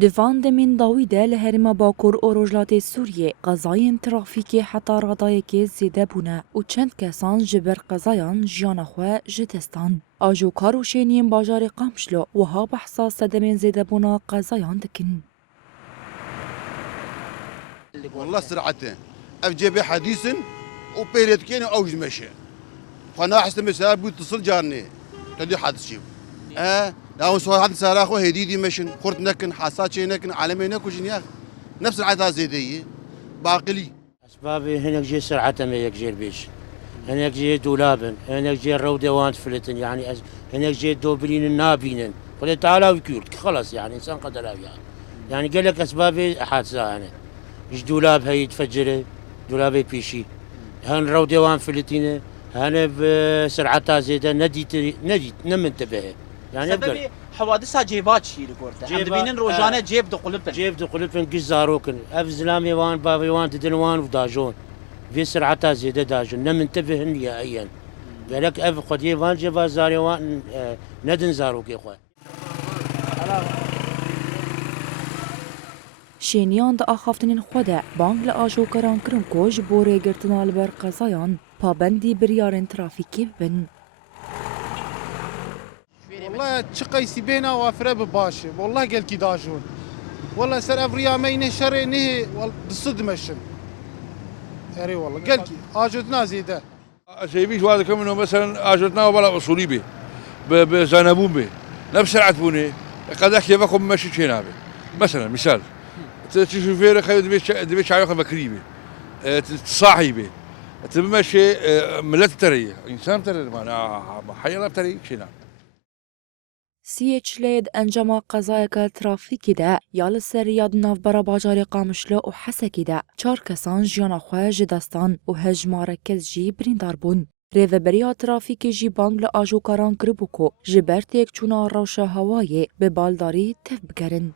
Divan demên dawî de li herêma Bakur û Rojhilatê Sûriyê qezayên trafîkê heta radayekê zêde bûne û çend kesan ji ber qezayan jiyana xwe ji dest dan. Ajokar û şêniyên bajarê Qamişlo wiha behsa sedemên zêdebûna qezayan dikin. والله سرعته اف جيبي حديث وبيريتكين او مشي فانا احس مثلا بيتصل جارني تدي حادث شيء لا هو سؤال حادث صار اخو هديدي مشن خرط نكن حاسات شي نكن علمي نكن يا نفس العادات زيديه باقلي اسبابي هناك جي سرعه ما يك البيش هناك جي دولابن هناك جي الرودوان فلتن يعني هناك جي دوبلين النابين قلت تعالى وكيرت خلاص يعني انسان قدر يعني قال لك اسبابي حادثه يعني مش دولاب هي تفجره دولاب بيشي هان رودوان فلتينه هان بسرعتها زياده نديت نمنتبه يعني سبب حوادثها جيبات شي لقورته عم دبينن روجانه جيب دقلبن قزاروكن اف زلامي وان بابي وان تدنوان وداجون في سرعتها زياده داجون نمنتبه نهائيا قال لك اف قديه وان جيبا زاري وان ندن زاروك يا اخوان Şêniyan di axaftinên xwe de bang li ajokaran kirin ku ji bo rêgirtina li ber qezayan pabendî biryarên trafîkê bibin. والله تشقيسي بينا وافره بباشي والله قال كي داجون والله سر افريا مينه شري نهي بالصد مشن اري والله قال كي اجتنا زيده سيبيش هذا كم انه مثلا اجتنا وبلا اصولي به بزنبون به نفس سرعه بوني قد احكي بكم ماشي شينابه مثلا مثال تشوفير خير دبي شعيق بكريبه تصاحبه تمشي ملت تري انسان تري معناها حيلا تري شينا Siyêçlê di encama qezayeka trafîkê de ya li ser ya di navbera bajarê Qamişlo û Hesekê de 4 kesan jiyana xwe ji dest dan û hejmarek kes jî birîndar bûn. Rêveberiya trafîkê jî bang li ajokaran kiribû ku ji ber têkçûna rewşa hewayê bi baldarî tev bigerin.